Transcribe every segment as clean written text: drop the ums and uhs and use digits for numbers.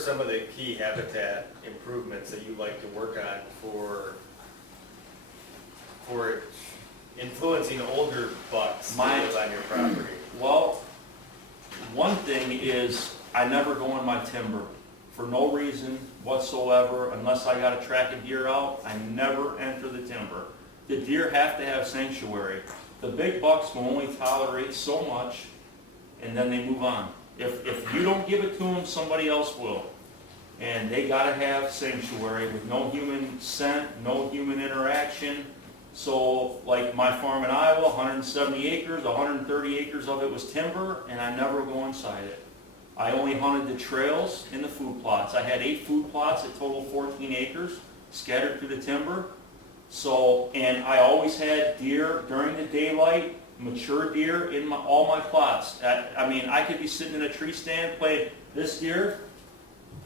some of the key habitat improvements that you like to work on for influencing older bucks to live on your property? Well, one thing is I never go in my timber for no reason whatsoever unless I got to track a deer out. I never enter the timber. The deer have to have sanctuary. The big bucks will only tolerate so much and then they move on. If you don't give it to them, somebody else will. And they got to have sanctuary with no human scent, no human interaction. So like my farm in Iowa, 170 acres, 130 acres of it was timber, and I never go inside it. I only hunted the trails and the food plots. I had 8 food plots that total 14 acres scattered through the timber. So, and I always had deer during the daylight, mature deer in all my plots. I mean, I could be sitting in a tree stand playing. This deer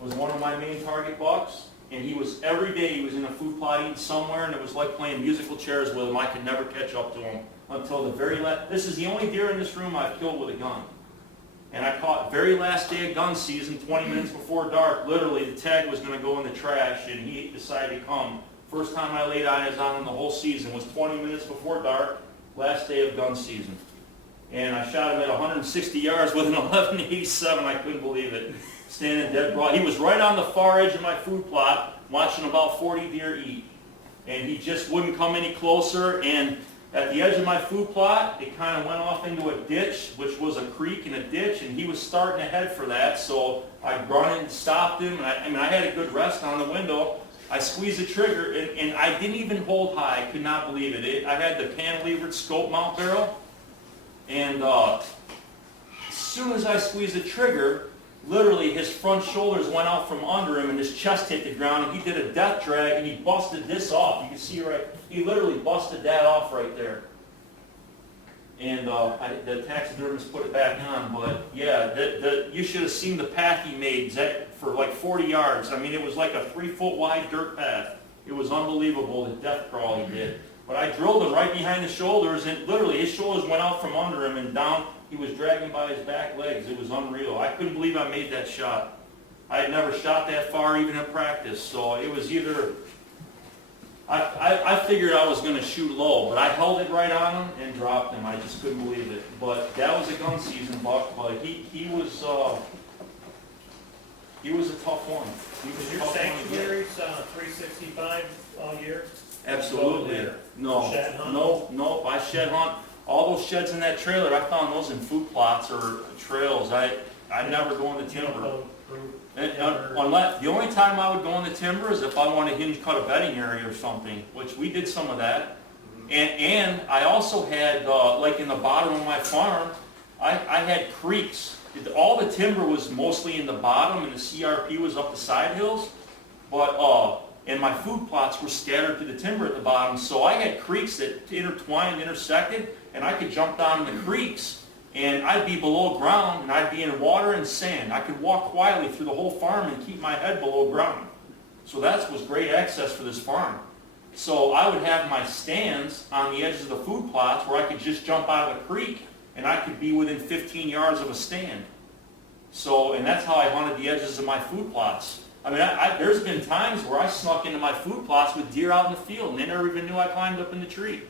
was one of my main target bucks, and he was, every day he was in a food plot eating somewhere, and it was like playing musical chairs with him. I could never catch up to him until the very last. This is the only deer in this room I've killed with a gun. And I caught very last day of gun season, 20 minutes before dark. Literally, the tag was going to go in the trash, and he decided to come. First time I laid eyes on him the whole season was 20 minutes before dark, last day of gun season. And I shot him at 160 yards with an 1187. I couldn't believe it. Standing dead broad. He was right on the far edge of my food plot, watching about 40 deer eat. And he just wouldn't come any closer. And at the edge of my food plot, it kind of went off into a ditch, which was a creek and a ditch, and he was starting to head for that. So I run and stopped him. And I had a good rest on the window. I squeezed the trigger, and I didn't even hold high. I could not believe it. I had the cantilevered scope mount barrel, and as soon as I squeezed the trigger, literally his front shoulders went out from under him, and his chest hit the ground, and he did a death drag, and he busted this off. You can see right, he literally busted that off right there. And the taxidermist put it back on, but yeah, you should have seen the path he made for like 40 yards. I mean, it was like a 3-foot wide dirt path. It was unbelievable, the death crawl he did. But I drilled him right behind the shoulders, and literally his shoulders went out from under him and down. He was dragging by his back legs. It was unreal. I couldn't believe I made that shot. I had never shot that far even in practice, so it was either... I figured I was going to shoot low, but I held it right on him and dropped him. I just couldn't believe it. But that was a gun season buck, but he was a tough one. He was Is your sanctuaries 365 all year? Absolutely. No. Shed hunt? No. I shed hunt. All those sheds in that trailer, I found those in food plots or trails. I never go in the timber. Unless, the only time I would go in the timber is if I want to hinge cut a bedding area or something, which we did some of that. And I also had, like in the bottom of my farm, I had creeks. All the timber was mostly in the bottom, and the CRP was up the side hills. But and my food plots were scattered to the timber at the bottom, so I had creeks that intertwined, intersected, and I could jump down in the creeks. And I'd be below ground, and I'd be in water and sand. I could walk quietly through the whole farm and keep my head below ground. So that was great access for this farm. So I would have my stands on the edges of the food plots where I could just jump out of the creek, and I could be within 15 yards of a stand. So, and that's how I hunted the edges of my food plots. I mean, there's been times where I snuck into my food plots with deer out in the field, and they never even knew I climbed up in the tree.